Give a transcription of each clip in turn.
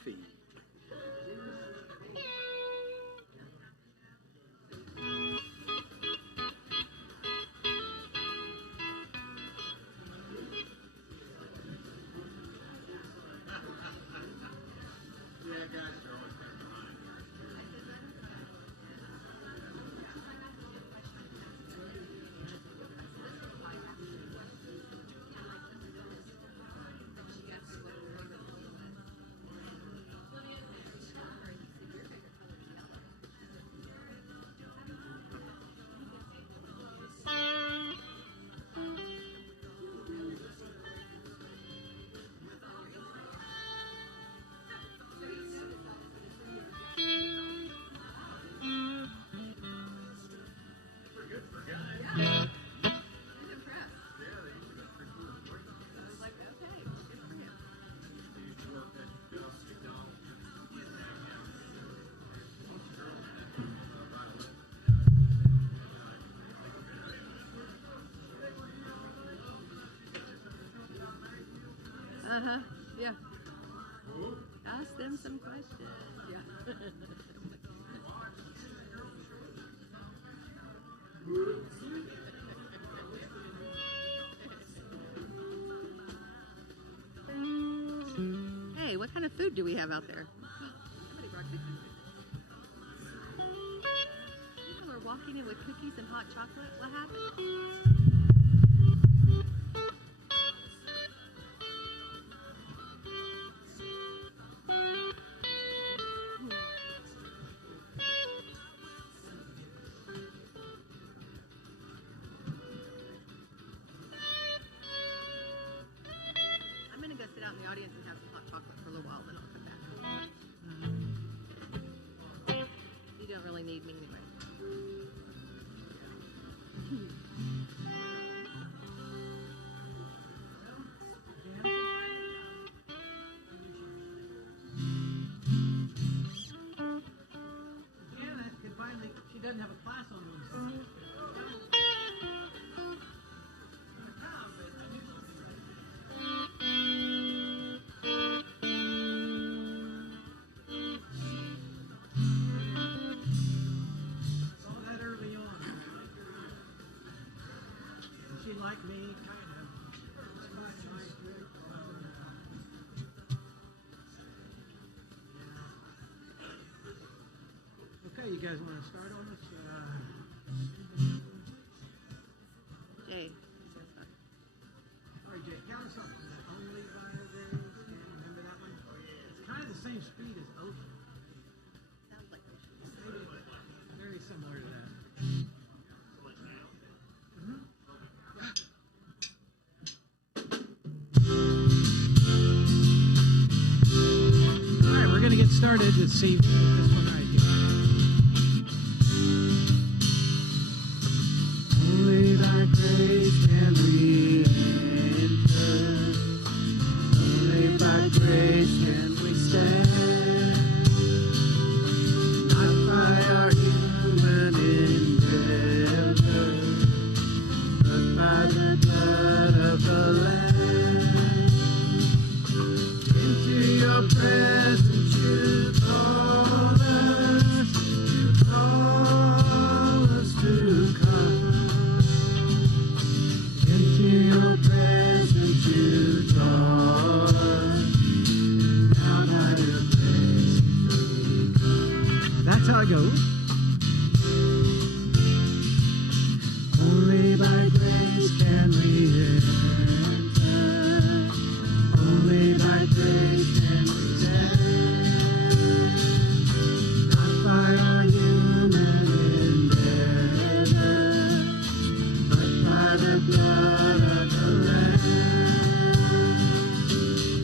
coffee. Yeah. Ask them some questions. Yeah. Hey, what kind of food do we have out there? Somebody brought cookies. People are walking in with cookies and hot chocolate. What happened? Sit out in the audience and have some hot chocolate for a little while, then I'll come back. You don't really need me anyway. Janet can finally, she doesn't have a class on Wednesday. Like me, kind of. Okay, you guys want to start on this? Jay. All right, Jay, count us up. Only by grace. Remember that one? It's kind of the same speed as ocean. Sounds like Very similar to that. All right, we're going to get started this evening with this one right here. Only thy grace can we enter. Only by grace can we stand. Not by our human endeavor, but by the blood of the Lamb. Into your presence you call us to come. Into your presence you draw us, now by your grace we come. That's how it goes. Only by grace can we enter. Only by grace can we stand. Not by our human endeavor, but by the blood of the Lamb.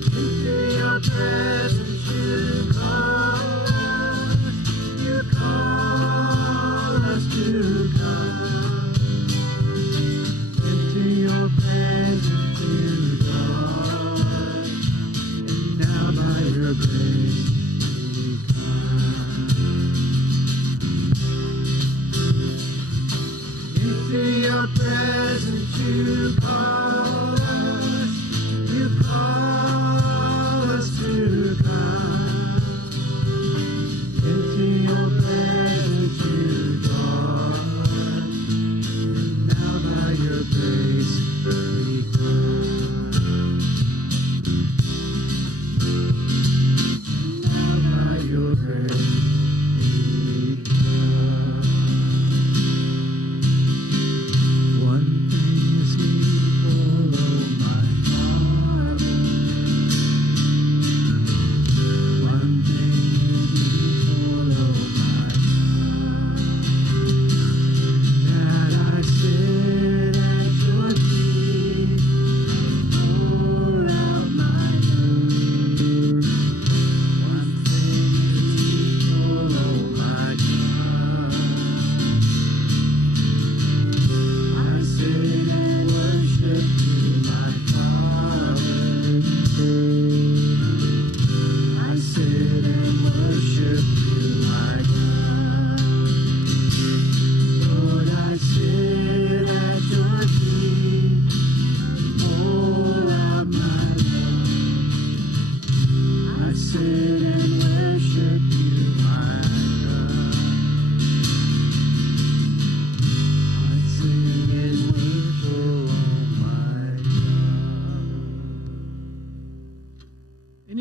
Into your presence you call us to come. Into your presence you draw us, and now by your grace we come. Into your presence you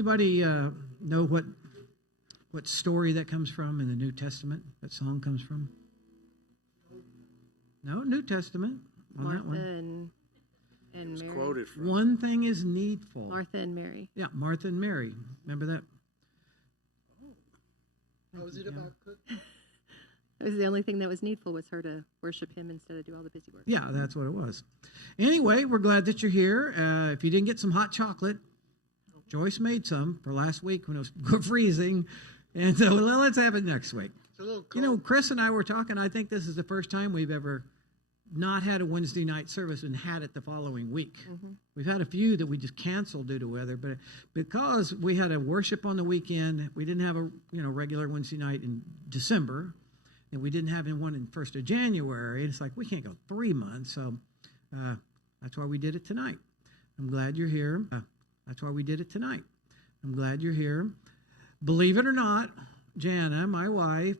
anybody know what story that comes from in the New Testament? That song comes from? No, New Testament. On that Martha one. and It's Mary. quoted from. One thing is needful. Martha and Mary. Yeah, Martha and Mary. Remember that? Oh, is it about cooking? It was the only thing that was needful was her to worship him instead of do all the busy work. Yeah, that's what it was. Anyway, we're glad that you're here. If you didn't get some hot chocolate, Joyce made some for last week when it was freezing. And so let's have it next week. It's a little cold. You know, Chris and I were talking. I think this is the first time we've ever not had a Wednesday night service and had it the following week. Mm-hmm. We've had a few that we just canceled due to weather, but because we had a worship on the weekend, we didn't have a regular Wednesday night in December, and we didn't have one in 1st of January. It's like we can't go 3 months, so that's why we did it tonight. I'm glad you're here. That's why we did it tonight. I'm glad you're here. Believe it or not, Jana, my wife,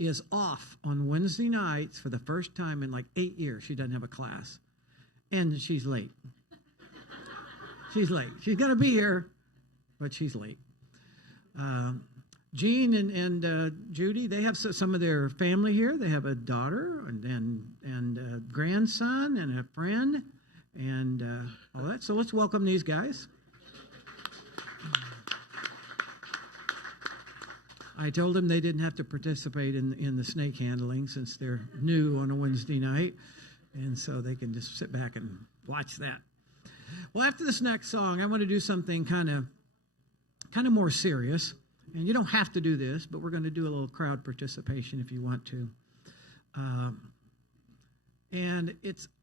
is off on Wednesday nights for the first time in like 8 years. She doesn't have a class. And she's late. She's late. She's going to be here, but she's late. Jean and Judy, they have some of their family here. They have a daughter and a grandson and a friend and all that. So let's welcome these guys. I told them they didn't have to participate in the snake handling since they're new on a Wednesday night, and so they can just sit back and watch that. Well, after this next song, I want to do something kind of more serious, and you don't have to do this, but we're going to do a little crowd participation if you want to. And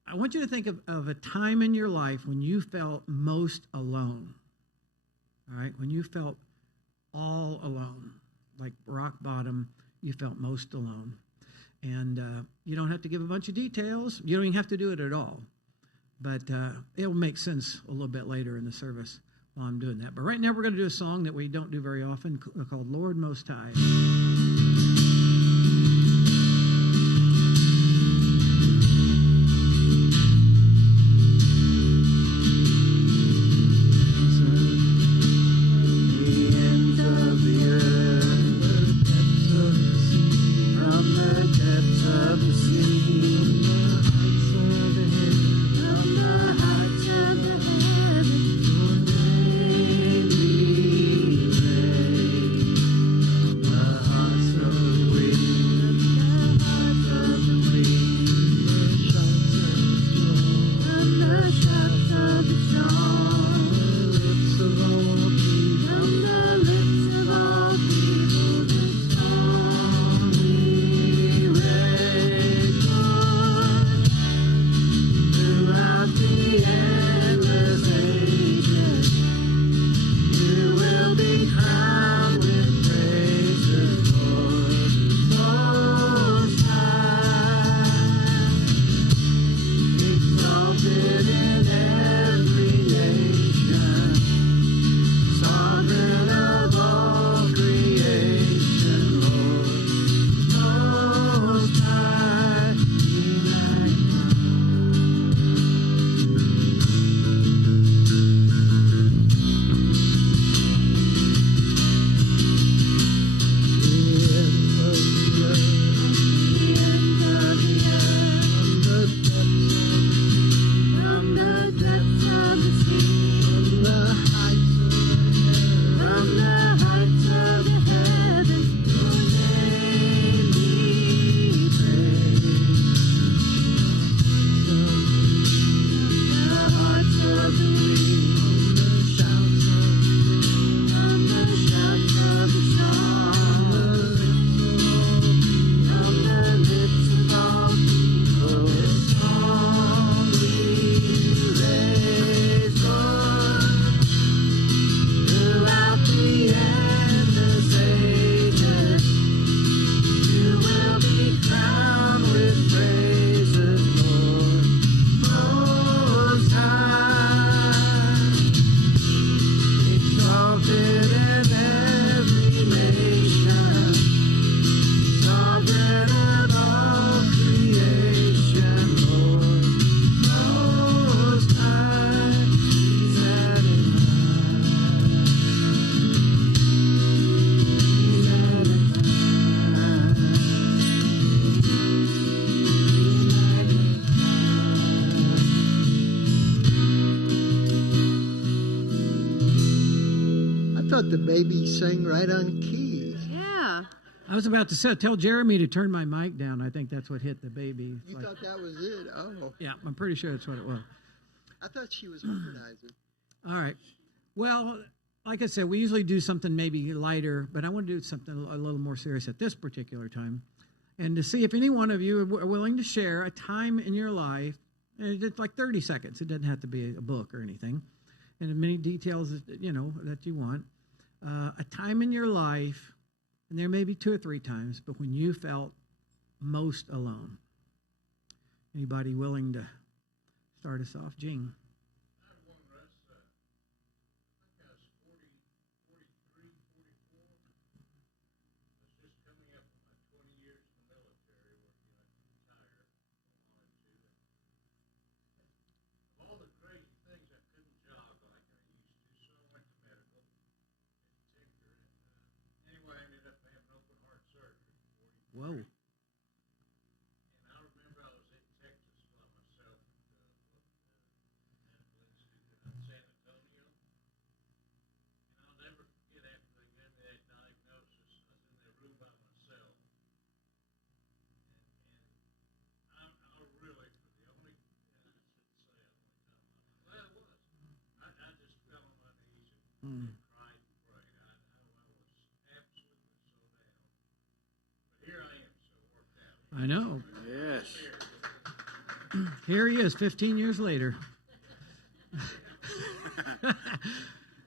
I want you to think of a time in your life when you felt most alone. All right, when you felt all alone. Like rock bottom, you felt most alone. And you don't have to give a bunch of details. You don't even have to do it at all. But it'll make sense a little bit later in the service while I'm doing that. But right now we're going to do a song that we don't do very often called Lord Most High. The the baby sang right on key. Yeah. I was about to say, tell Jeremy to turn my mic down. I think that's what hit the baby. It's You like, thought that was it? Oh, yeah, I'm pretty sure that's what it was. I thought she was harmonizing. All right. Well, like I said, we usually do something maybe lighter, but I want to do something a little more serious at this particular time. And to see if any one of you are willing to share a time in your life, and it's like 30 seconds. It doesn't have to be a book or anything. And as many details that you want. A time in your life, and there may be 2 or 3 times, but when you felt most alone. Anybody willing to start us off? Gene. Whoa. Hmm. I know. Yes. Here he is, 15 years later.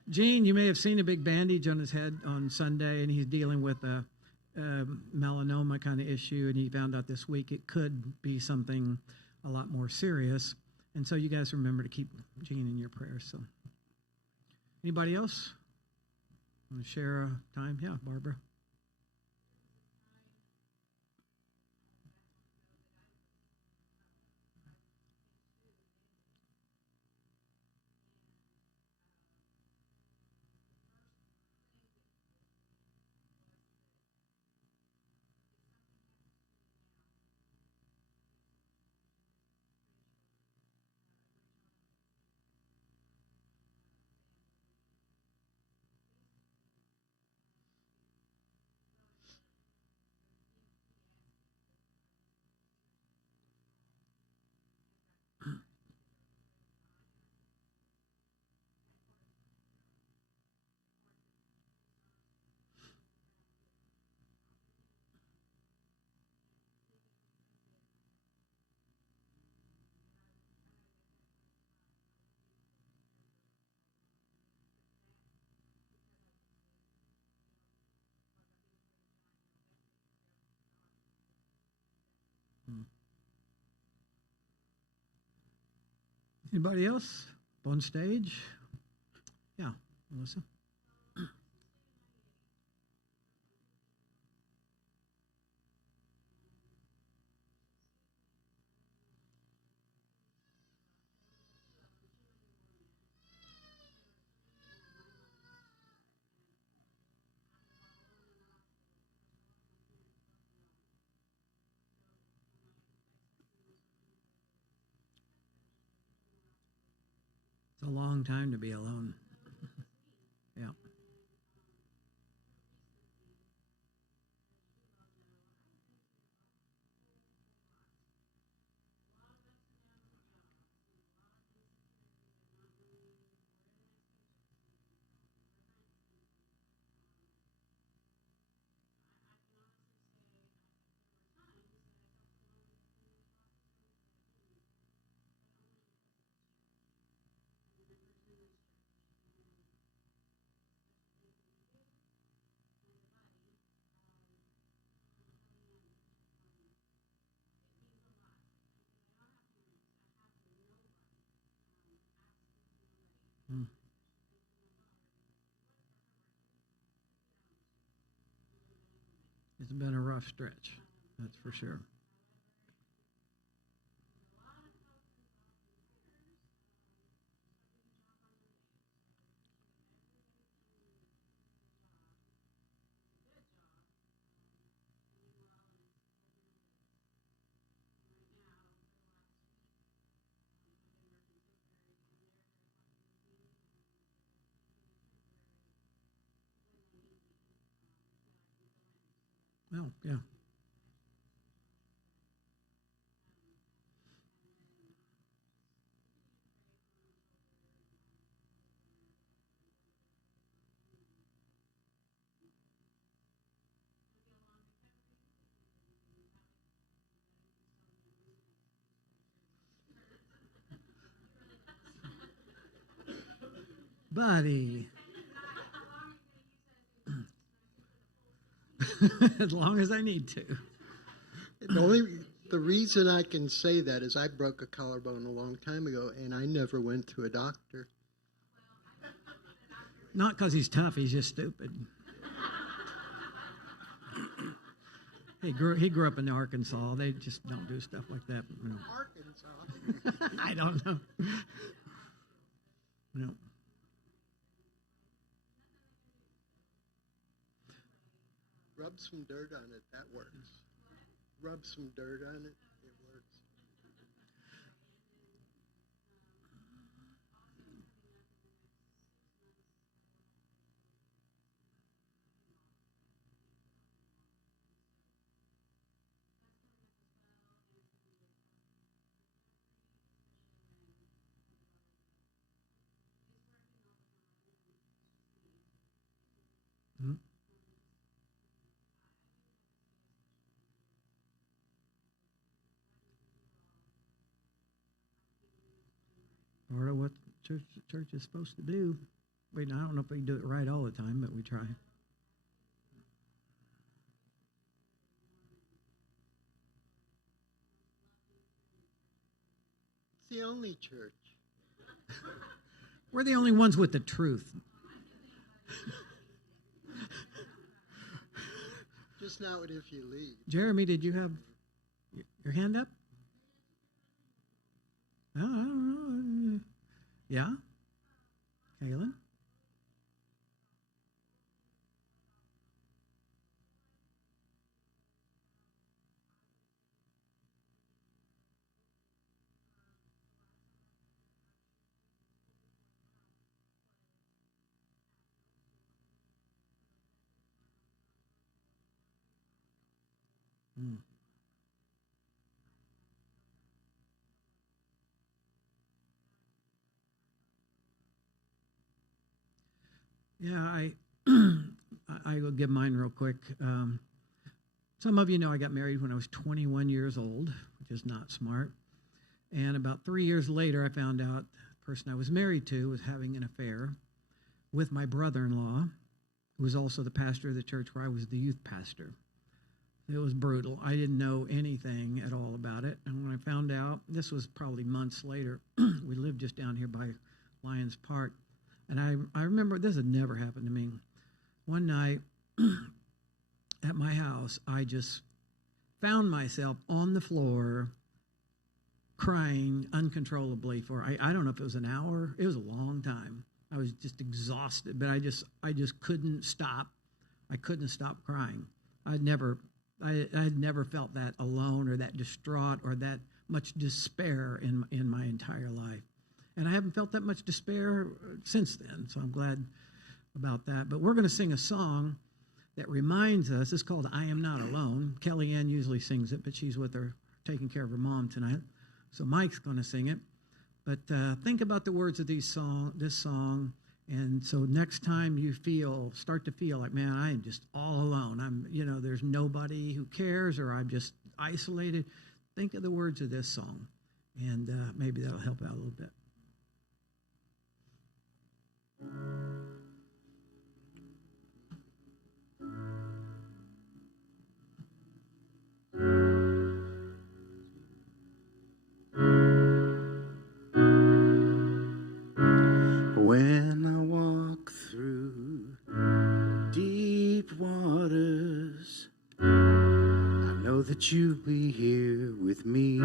Gene, you may have seen a big bandage on his head on Sunday, and he's dealing with a melanoma kind of issue, and he found out this week it could be something a lot more serious. And so you guys remember to keep Gene in your prayers. So, anybody else want to share a time? Yeah, Barbara. Anybody else on stage? Yeah, Melissa. It's a long time to be alone. Yeah. Mm. It's been a rough stretch, that's for sure. Oh, yeah. Buddy. As long as I need to. The reason I can say that is I broke a collarbone a long time ago, and I never went to a doctor. Not because he's tough, he's just stupid. He grew up in Arkansas. They just don't do stuff like that. No. Arkansas. I don't know. No. Rub some dirt on it. That works. Rub some dirt on it. It works. Mm. Part of what church is supposed to do. I don't know if we do it right all the time, but we try. It's the only church. We're the only ones with the truth. Just not if you leave. Jeremy, did you have your hand up? Oh, I don't know. Yeah? Kaylin? Hmm. Yeah, I will give mine real quick. Some of you know I got married when I was 21 years old, which is not smart. And about 3 years later, I found out the person I was married to was having an affair with my brother-in-law, who was also the pastor of the church where I was the youth pastor. It was brutal. I didn't know anything at all about it. And when I found out, this was probably months later, we lived just down here by Lions Park. And I remember, this had never happened to me. One night at my house, I just found myself on the floor crying uncontrollably for, I don't know if it was an hour. It was a long time. I was just exhausted, but I just couldn't stop. I couldn't stop crying. I had never felt that alone or that distraught or that much despair in my entire life. And I haven't felt that much despair since then, so I'm glad about that. But we're going to sing a song that reminds us. It's called I Am Not Alone. Kellyanne usually sings it, but she's with her, taking care of her mom tonight. So Mike's going to sing it. But think about the words of this song. And so next time you start to feel like, man, I am just all alone. There's nobody who cares, or I'm just isolated. Think of the words of this song, and maybe that'll help out a little bit. When I walk through deep waters, I know that you'll be here with me.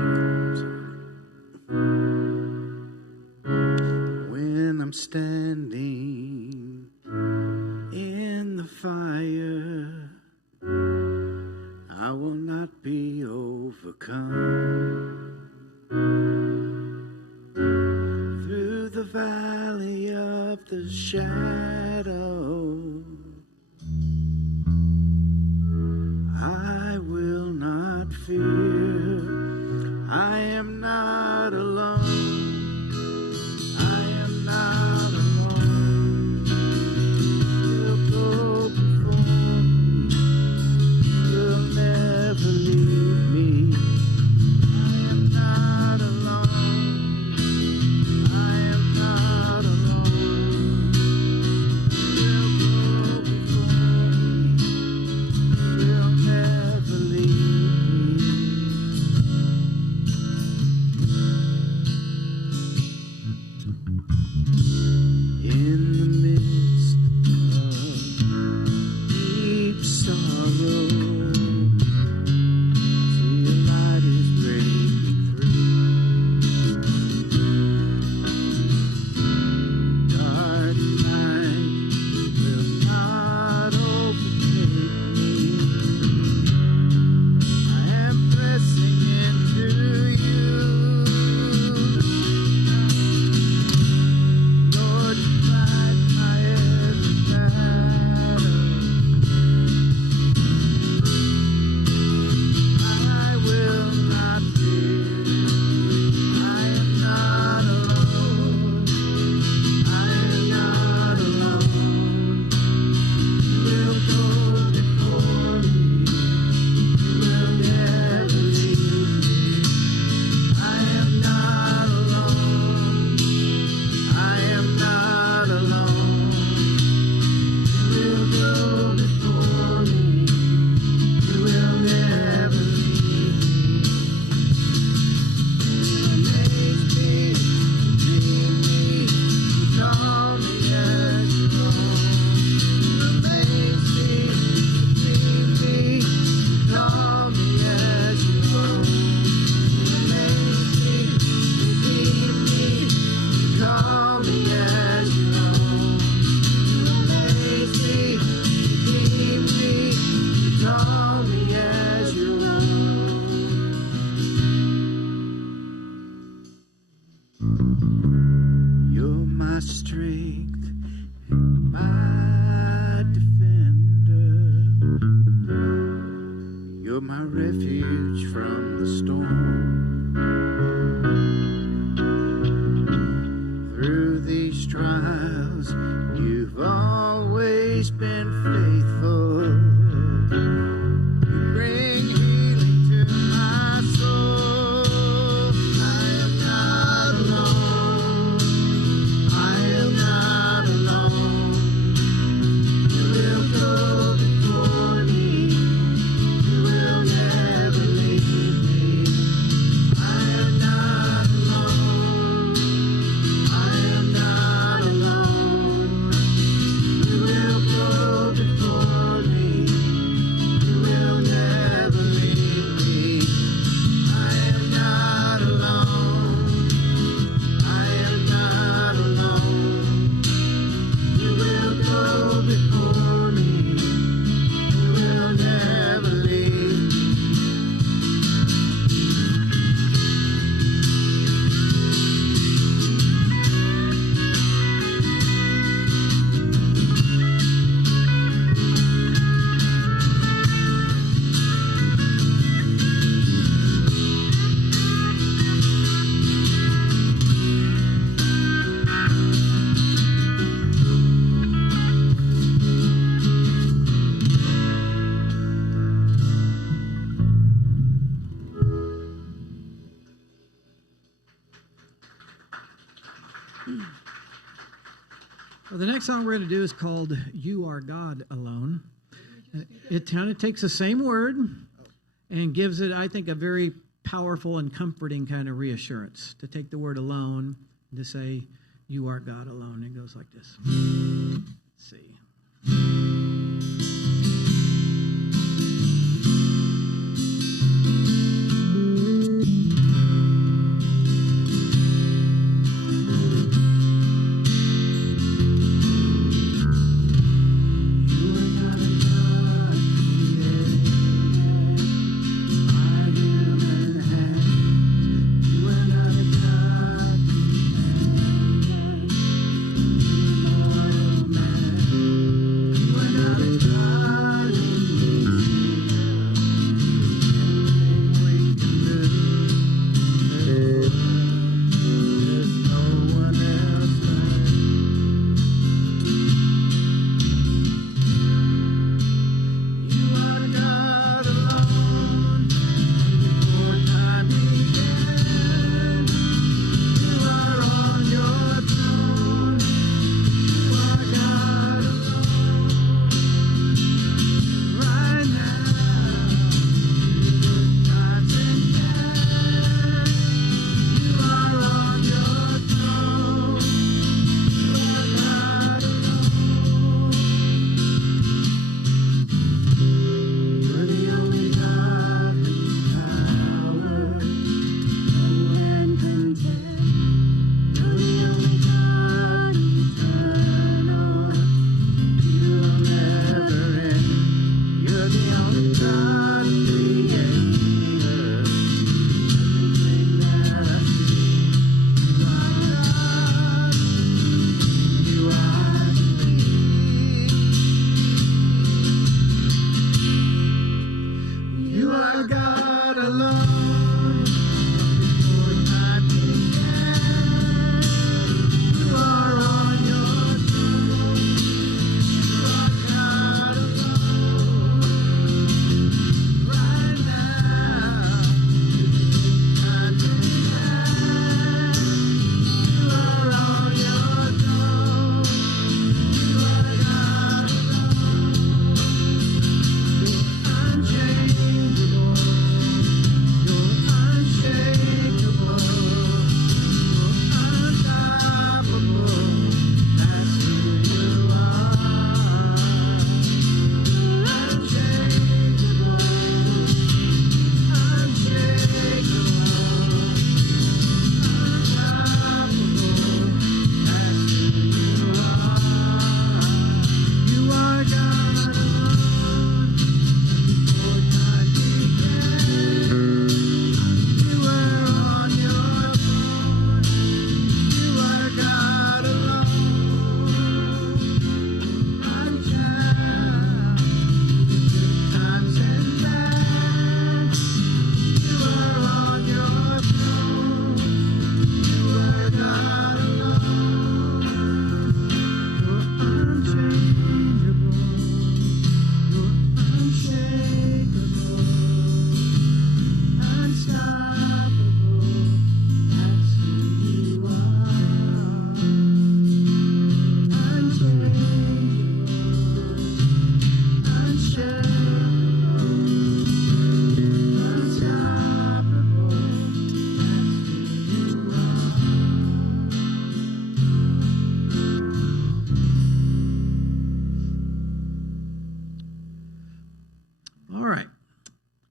When I'm standing in the fire, I will not be overcome. Through the valley of the shadow, I strength and my defender. You're my refuge from the storm. Through these trials, you've always been faithful. You bring healing to my soul. I am not alone. I am not alone. You will go before me. You will never leave me. I am not alone. I am not alone. You will go before me. You will never leave me. I am not alone. I am not alone. You will go before me. You will never leave me. Well, the next song we're going to do is called You Are God Alone. It kind of takes the same word and gives it, I think, a very powerful and comforting kind of reassurance. To take the word alone and to say, You are God alone. It goes like this. Let's see. You are not a God created by human hands. You are not a God created by mortal man.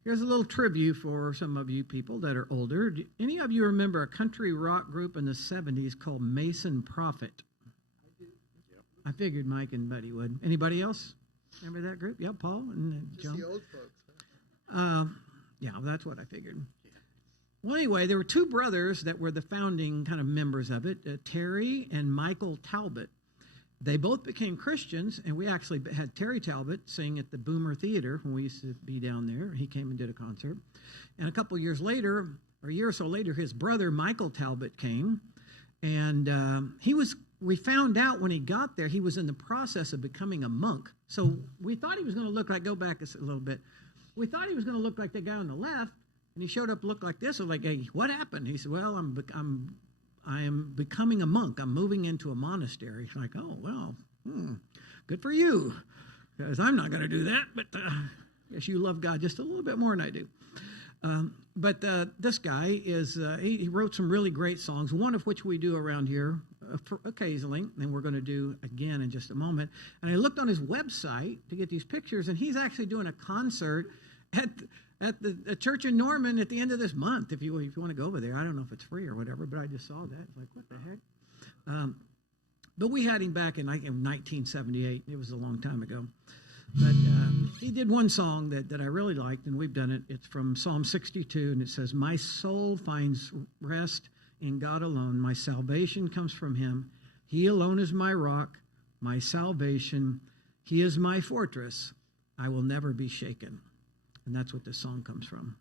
Here's a little trivia for some of you people that are older. Do any of you remember a country rock group in the 70s called Mason Prophet? I figured Mike and Buddy would. Anybody else remember that group? Yeah, Paul and Just John. the old folks. Huh? Yeah, that's what I figured. Well, anyway, there were two brothers that were the founding kind of members of it, Terry and Michael Talbot. They both became Christians, and we actually had Terry Talbot sing at the Boomer Theater when we used to be down there. He came and did a concert. And a couple years later, or a year or so later, his brother Michael Talbot came, and we found out when he got there, he was in the process of becoming a monk. So we thought he was going to look like, go back a little bit, we thought he was going to look like the guy on the left, and he showed up looked like this. I was like, hey, what happened? He said, well, I am becoming a monk. I'm moving into a monastery. Like, oh, well, good for you, because I'm not going to do that, but I guess you love God just a little bit more than I do. But this guy he wrote some really great songs, one of which we do around here occasionally, and we're going to do again in just a moment. And I looked on his website to get these pictures, and he's actually doing a concert at the church in Norman at the end of this month. If you want to go over there, I don't know if it's free or whatever, but I just saw that. It's like, what the heck? But we had him back in 1978. It was a long time ago. But he did one song that I really liked, and we've done it. It's from Psalm 62, and it says, my soul finds rest in God alone. My salvation comes from him. He alone is my rock, my salvation. He is my fortress. I will never be shaken. And that's what this song comes from.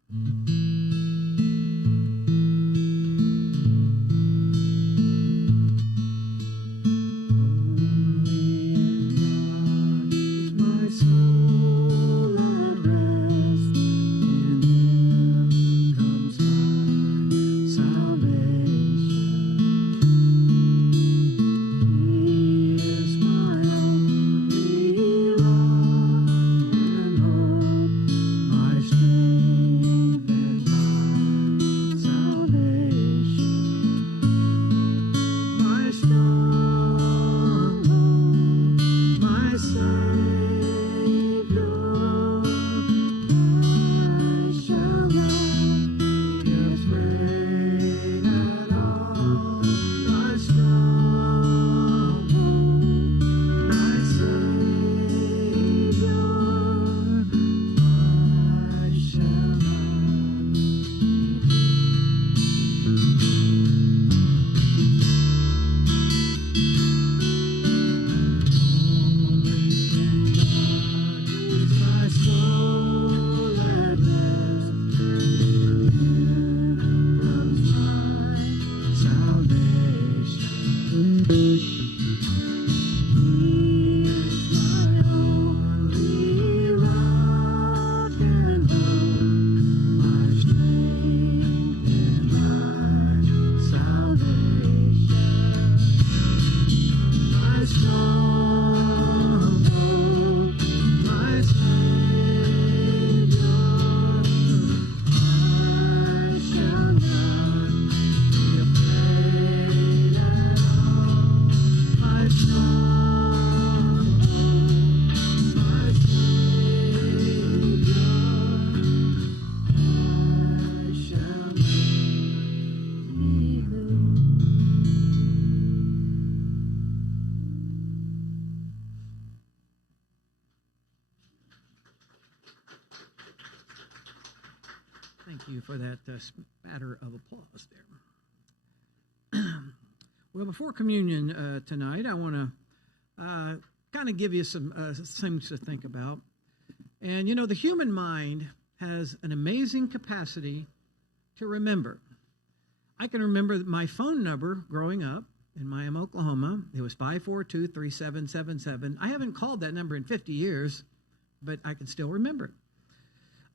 Thank you for that spatter of applause there. Well, before communion tonight, I want to kind of give you some things to think about. And, you know, the human mind has an amazing capacity to remember. I can remember my phone number growing up in Miami, Oklahoma. It was 542-3777. I haven't called that number in 50 years, but I can still remember it.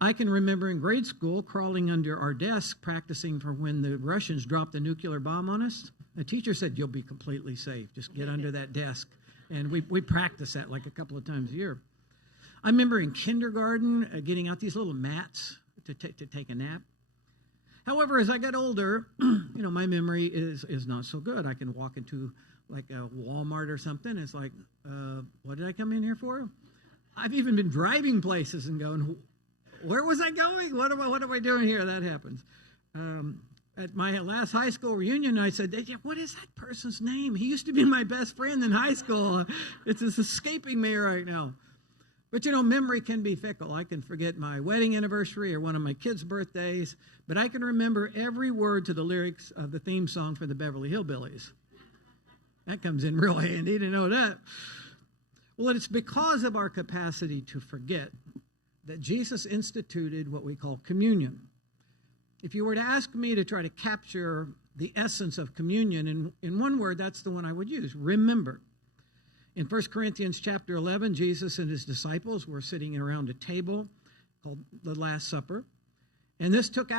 I can remember in grade school crawling under our desk practicing for when the Russians dropped the nuclear bomb on us. The teacher said, you'll be completely safe. Just get under that desk. And we practice that like a couple of times a year. I remember in kindergarten getting out these little mats to take a nap. However, as I got older, you know, my memory is not so good. I can walk into like a Walmart or something. It's like, what did I come in here for? I've even been driving places and going, Where was I going? What am I doing here? That happens. At my last high school reunion, I said, what is that person's name? He used to be my best friend in high school. It's just escaping me right now. But memory can be fickle. I can forget my wedding anniversary or one of my kids' birthdays, but I can remember every word to the lyrics of the theme song for the Beverly Hillbillies. That comes in real handy to know that. Well, it's because of our capacity to forget that Jesus instituted what we call communion. If you were to ask me to try to capture the essence of communion in one word, that's the one I would use: remember. In 1 Corinthians chapter 11, Jesus and his disciples were sitting around a table called the Last Supper. And this took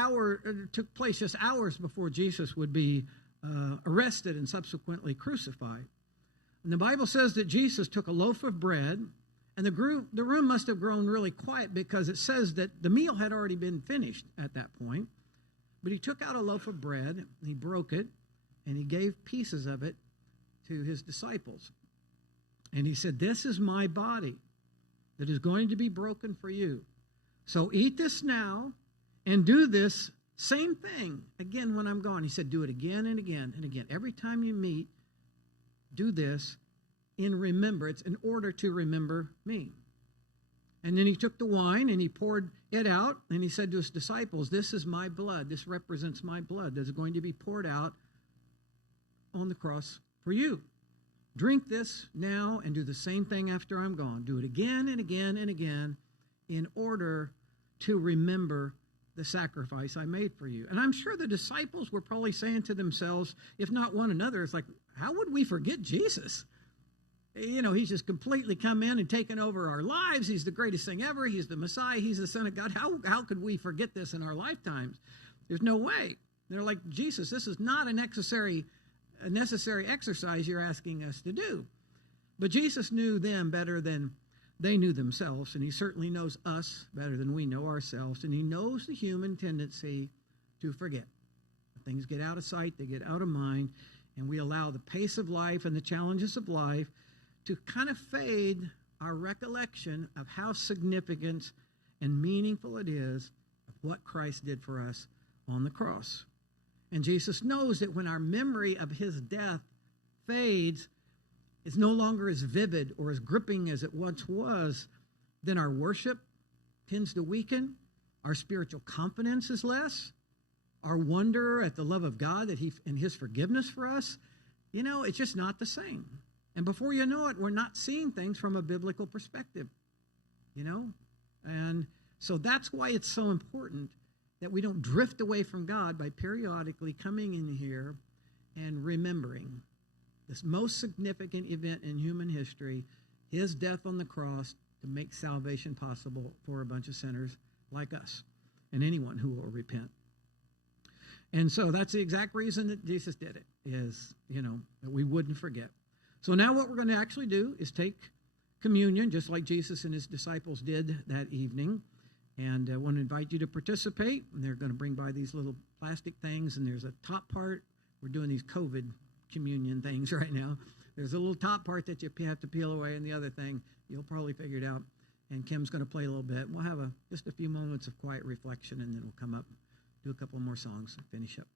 place just hours before Jesus would be arrested and subsequently crucified. And the Bible says that Jesus took a loaf of bread, and the room must have grown really quiet because it says that the meal had already been finished at that point. But he took out a loaf of bread, he broke it, and he gave pieces of it to his disciples. And he said, "This is my body that is going to be broken for you. So eat this now and do this same thing again when I'm gone." He said, "Do it again and again and again. Every time you meet, do this in remembrance, in order to remember me." And then he took the wine and he poured it out, and he said to his disciples, "This is my blood. This represents my blood that is going to be poured out on the cross for you. Drink this now and do the same thing after I'm gone. Do it again and again and again in order to remember the sacrifice I made for you." And I'm sure the disciples were probably saying to themselves, if not one another, it's like, how would we forget Jesus? He's just completely come in and taken over our lives. He's the greatest thing ever. He's the Messiah. He's the Son of God. How could we forget this in our lifetimes? There's no way. They're like, "Jesus, this is not a necessary exercise you're asking us to do." But Jesus knew them better than they knew themselves, and he certainly knows us better than we know ourselves, and he knows the human tendency to forget. Things get out of sight, they get out of mind, and we allow the pace of life and the challenges of life to kind of fade our recollection of how significant and meaningful it is of what Christ did for us on the cross. And Jesus knows that when our memory of his death fades, it's no longer as vivid or as gripping as it once was, then our worship tends to weaken, our spiritual confidence is less, our wonder at the love of God and his forgiveness for us, it's just not the same. And before you know it, we're not seeing things from a biblical perspective, And so that's why it's so important that we don't drift away from God by periodically coming in here and remembering this most significant event in human history, his death on the cross to make salvation possible for a bunch of sinners like us and anyone who will repent. And so that's the exact reason that Jesus did it, is, that we wouldn't forget. So now what we're going to actually do is take communion, just like Jesus and his disciples did that evening. And I want to invite you to participate. And they're going to bring by these little plastic things, and there's a top part. We're doing these COVID communion things right now. There's a little top part that you have to peel away, and the other thing, you'll probably figure it out. And Kim's going to play a little bit. We'll have just a few moments of quiet reflection, and then we'll come up, do a couple more songs, and finish up.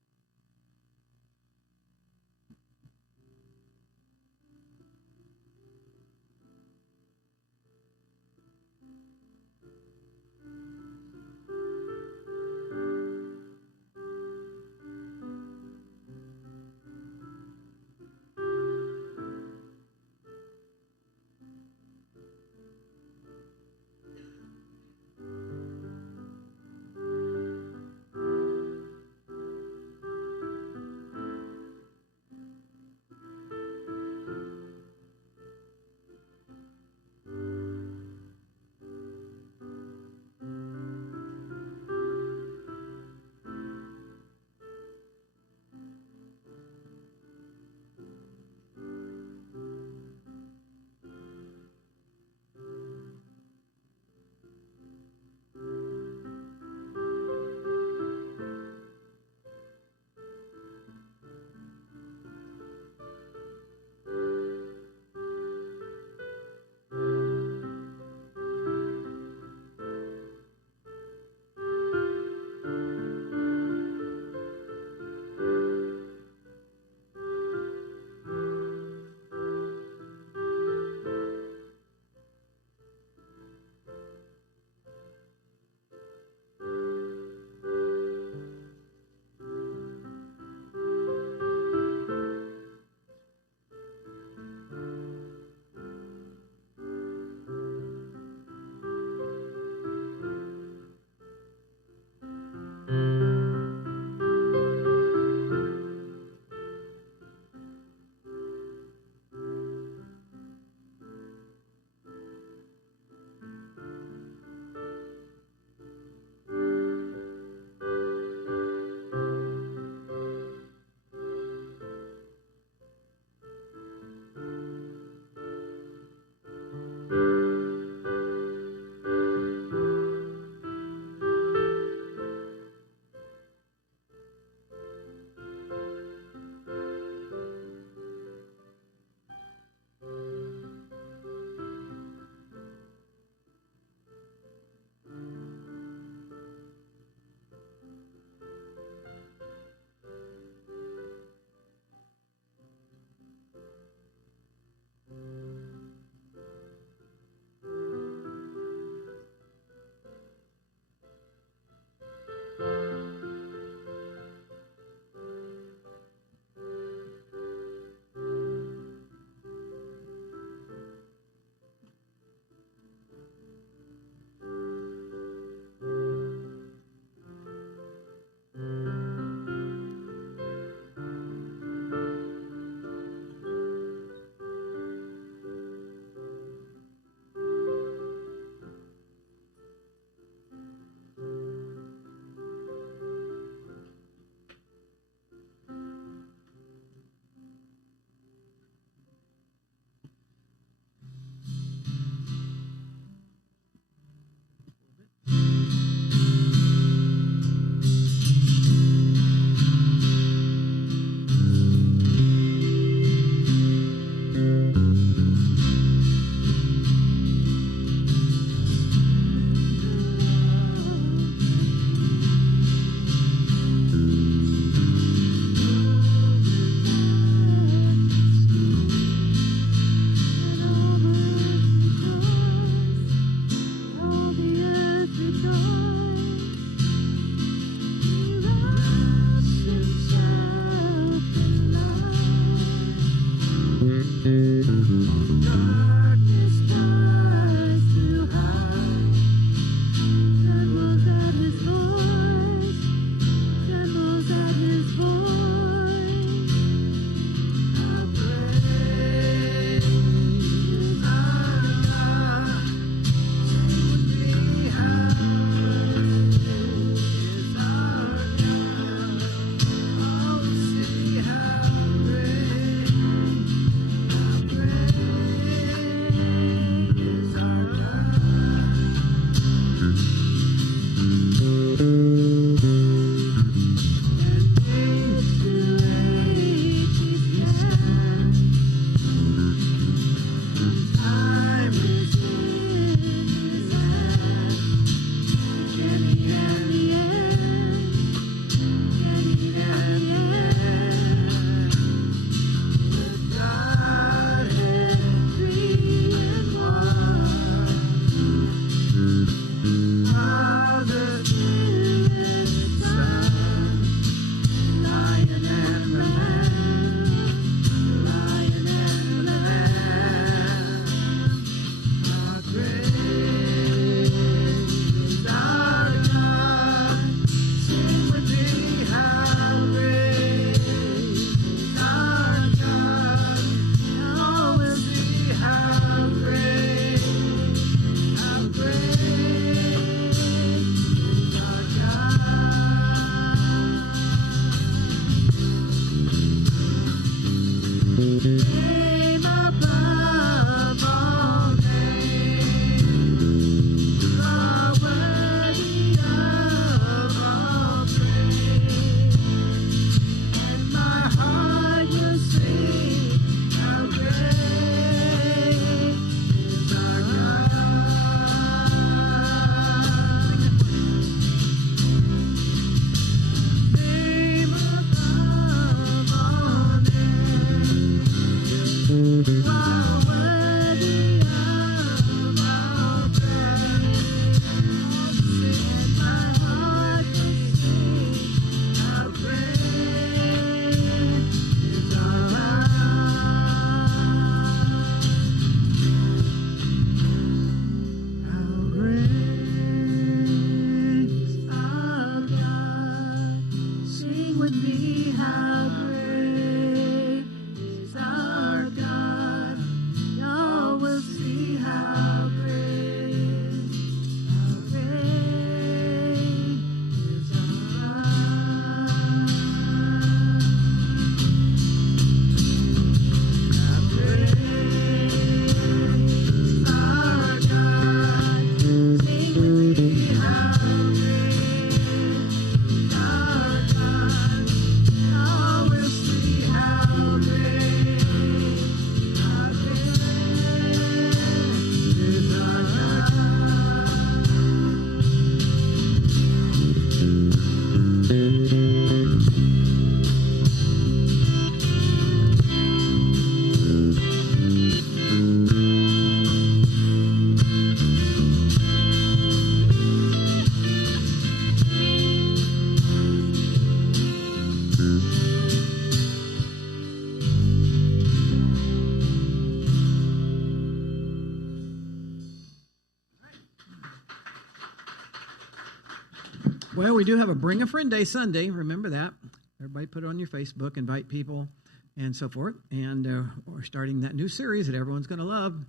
Well, we do have a Bring a Friend Day Sunday. Remember that. Everybody put it on your Facebook, invite people, and so forth. And we're starting that new series that everyone's going to love.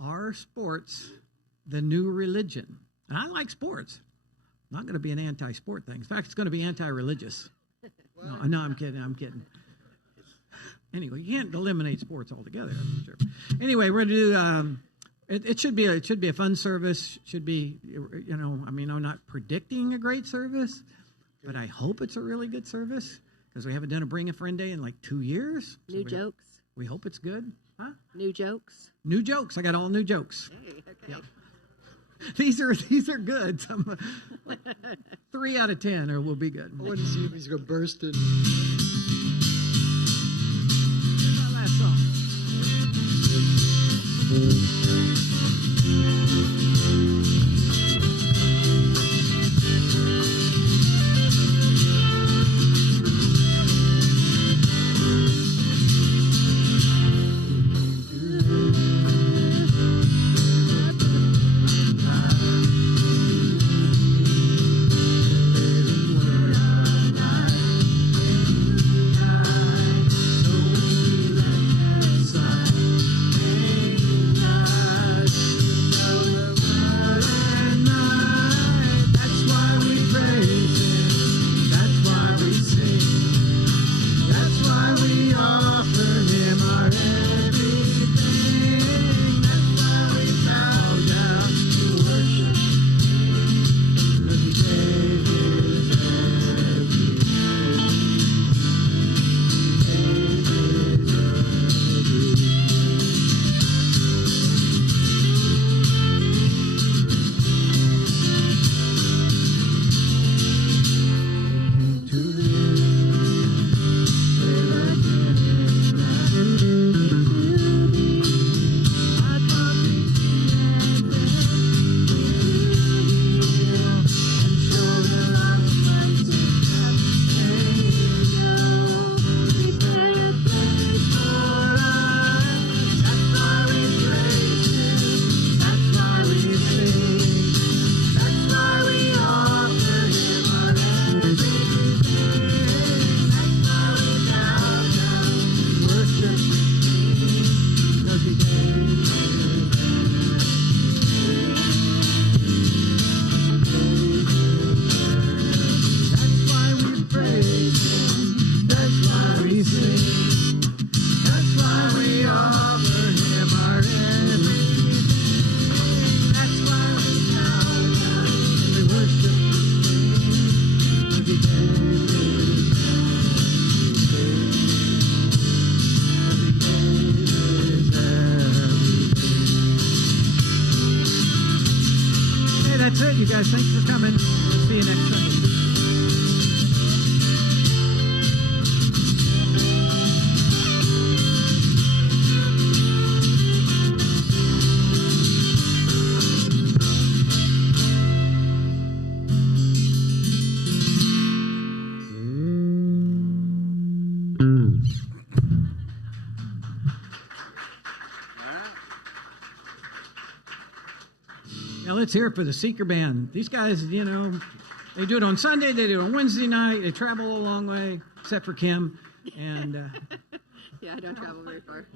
Are sports the new religion? And I like sports. I'm not going to be an anti-sport thing. In fact, it's going to be anti-religious. No, I'm kidding. Anyway, you can't eliminate sports altogether. I'm sure. Anyway, we're going to do. It should be a fun service. Should be, I mean, I'm not predicting a great service, but I hope it's a really good service because we haven't done a Bring a Friend Day in like 2 years. New jokes. We hope it's good. Huh? New jokes. New jokes. I got all new jokes. Hey, okay. Yep. These are good. 3 out of 10 will be good. I want to see if he's going to burst in. Last song. That's it, you guys. Thanks for coming. See you next Sunday. Now let's hear it for the Seeker Band. These guys, they do it on Sunday, they do it on Wednesday night, they travel a long way, except for Kim. And Yeah, I don't travel very far.